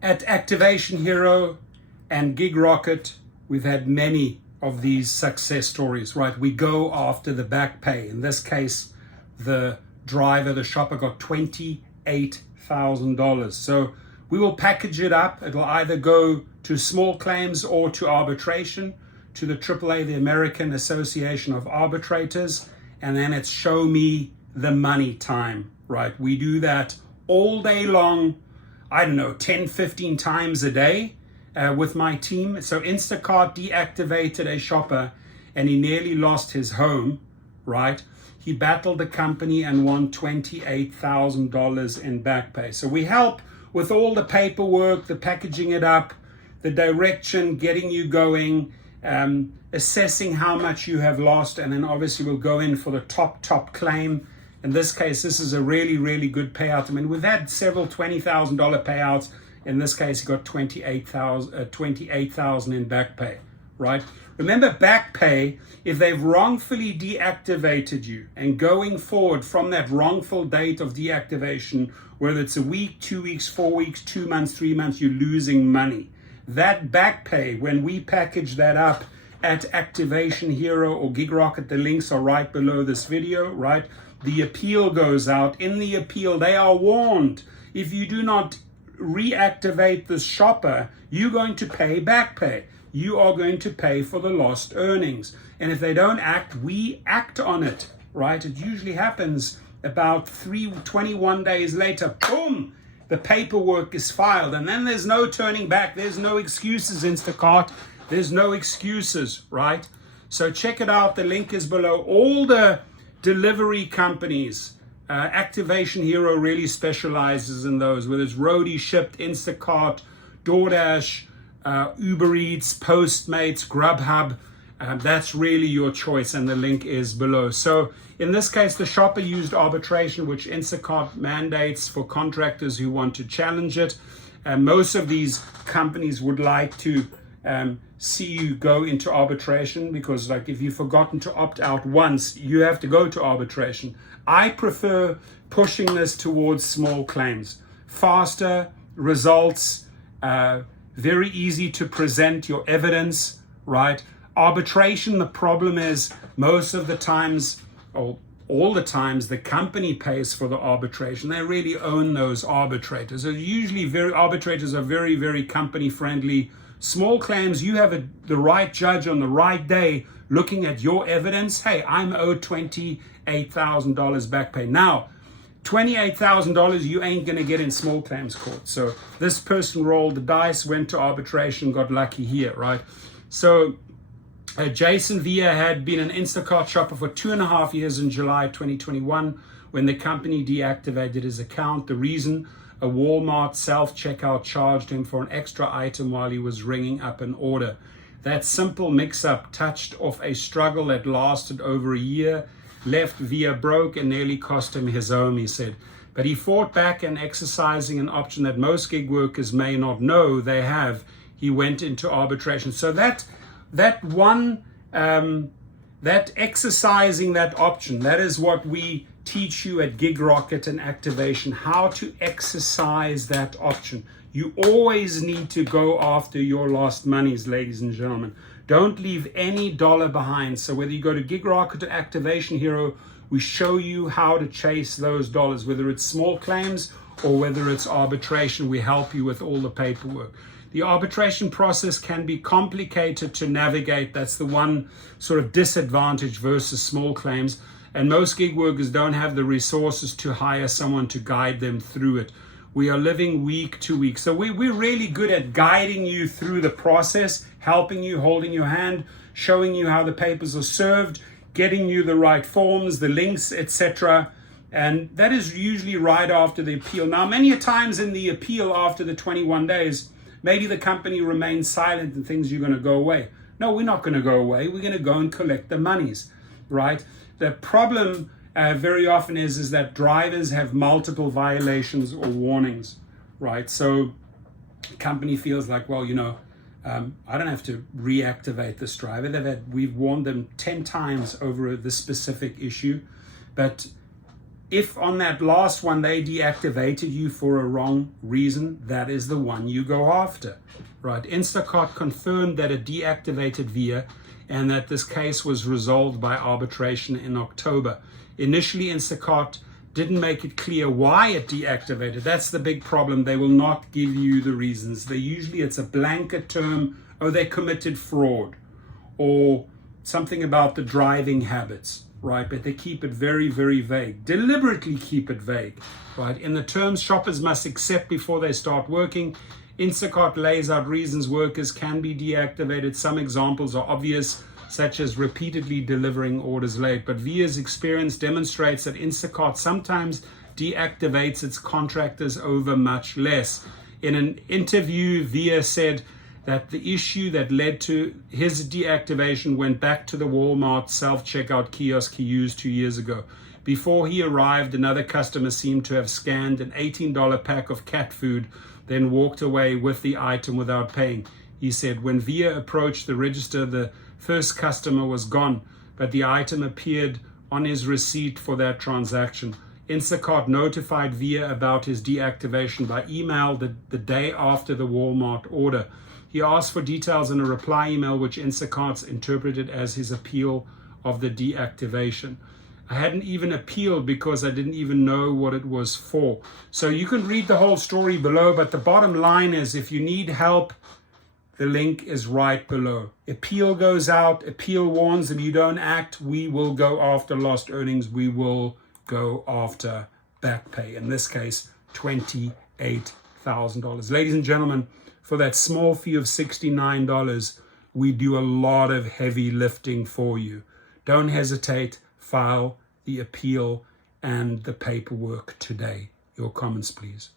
At Activation Hero and Gig Rocket, we've had many of these success stories, right? We go after the back pay. In this case, the driver, the shopper, got $28,000. So we will package it up. It'll either go to small claims or to arbitration, to the AAA, the American Association of Arbitrators, and then it's show me the money time, right? We do that all day long, I don't know, 10, 15 times a day with my team. So Instacart deactivated a shopper and he nearly lost his home, right? He battled the company and won $28,000 in back pay. So we help with all the paperwork, the packaging it up, the direction, getting you going, assessing how much you have lost, and then obviously we'll go in for the top claim. In this case, this is a really good payout. I mean, we've had several $20,000 payouts. In this case, he got $28,000 in back pay, right? Remember, back pay, if they've wrongfully deactivated you and going forward from that wrongful date of deactivation, whether it's a week, 2 weeks, 4 weeks, 2 months, 3 months, you're losing money. That back pay, when we package that up at Activation Hero or Gig Rocket, the links are right below this video, right? The appeal goes out. In the appeal, they are warned, if you do not reactivate this shopper, you're going to pay back pay. You are going to pay for the lost earnings. And if they don't act, we act on it, right? It usually happens about 21 days later, boom, the paperwork is filed. And then there's no turning back. There's no excuses, Instacart. There's no excuses, right? So check it out. The link is below. All the delivery companies, Activation Hero really specializes in those, whether it's Roadie, Shipped, Instacart, DoorDash, Uber Eats, Postmates, Grubhub. That's really your choice, and the link is below. So in this case, the shopper used arbitration, which Instacart mandates for contractors who want to challenge it. Most of these companies would like to see you go into arbitration, because like if you've forgotten to opt out once, you have to go to arbitration. I prefer pushing this towards small claims. Faster results, very easy to present your evidence, right? Arbitration, the problem is most of the times, or all the times, the company pays for the arbitration. They really own those arbitrators. So usually arbitrators are very company friendly. Small claims, you have the right judge on the right day looking at your evidence. Hey, I'm owed $28,000 back pay. Now, $28,000 you ain't going to get in small claims court. So this person rolled the dice, went to arbitration, got lucky here, right? So Jason Villa had been an Instacart shopper for 2.5 years in July 2021 when the company deactivated his account. The reason: a Walmart self-checkout charged him for an extra item while he was ringing up an order. That simple mix-up touched off a struggle that lasted over a year, left Villa broke and nearly cost him his home, he said. But he fought back, and exercising an option that most gig workers may not know they have, he went into arbitration. So that exercising that option, that is what we teach you at Gig Rocket and Activation, how to exercise that option. You always need to go after your lost monies, ladies and gentlemen. Don't leave any dollar behind. So whether you go to Gig Rocket or Activation Hero, we show you how to chase those dollars, whether it's small claims or whether it's arbitration. We help you with all the paperwork. The arbitration process can be complicated to navigate. That's the one sort of disadvantage versus small claims. And most gig workers don't have the resources to hire someone to guide them through it. We are living week to week. So we're really good at guiding you through the process, helping you, holding your hand, showing you how the papers are served, getting you the right forms, the links, etc. And that is usually right after the appeal. Now, many times in the appeal after the 21 days, maybe the company remains silent and thinks you're going to go away. No, we're not going to go away. We're going to go and collect the monies, right? The problem very often is that drivers have multiple violations or warnings, right? So the company feels like, well, I don't have to reactivate this driver. We've warned them 10 times over this specific issue, but If on that last one they deactivated you for a wrong reason, that is the one you go after, right? Instacart confirmed that it deactivated Via and that this case was resolved by arbitration in October. Initially, Instacart didn't make it clear why it deactivated. That's the big problem. They will not give you the reasons. It's a blanket term, oh, they committed fraud, or something about the driving habits, right? But they keep it very, very vague, deliberately keep it vague, right? In the terms shoppers must accept before they start working, Instacart lays out reasons workers can be deactivated. Some examples are obvious, such as repeatedly delivering orders late. But Via's experience demonstrates that Instacart sometimes deactivates its contractors over much less. In an interview, Via said that the issue that led to his deactivation went back to the Walmart self-checkout kiosk he used 2 years ago. Before he arrived, another customer seemed to have scanned an $18 pack of cat food, then walked away with the item without paying. He said, when Via approached the register, the first customer was gone, but the item appeared on his receipt for that transaction. Instacart notified Via about his deactivation by email the day after the Walmart order. He asked for details in a reply email, which Instacart interpreted as his appeal of the deactivation. I hadn't even appealed because I didn't even know what it was for. So you can read the whole story below, but the bottom line is if you need help, the link is right below. Appeal goes out, appeal warns, and you don't act, we will go after lost earnings. We will go after back pay. In this case, $28,000. Ladies and gentlemen, for that small fee of $69, we do a lot of heavy lifting for you. Don't hesitate. File the appeal and the paperwork today. Your comments, please.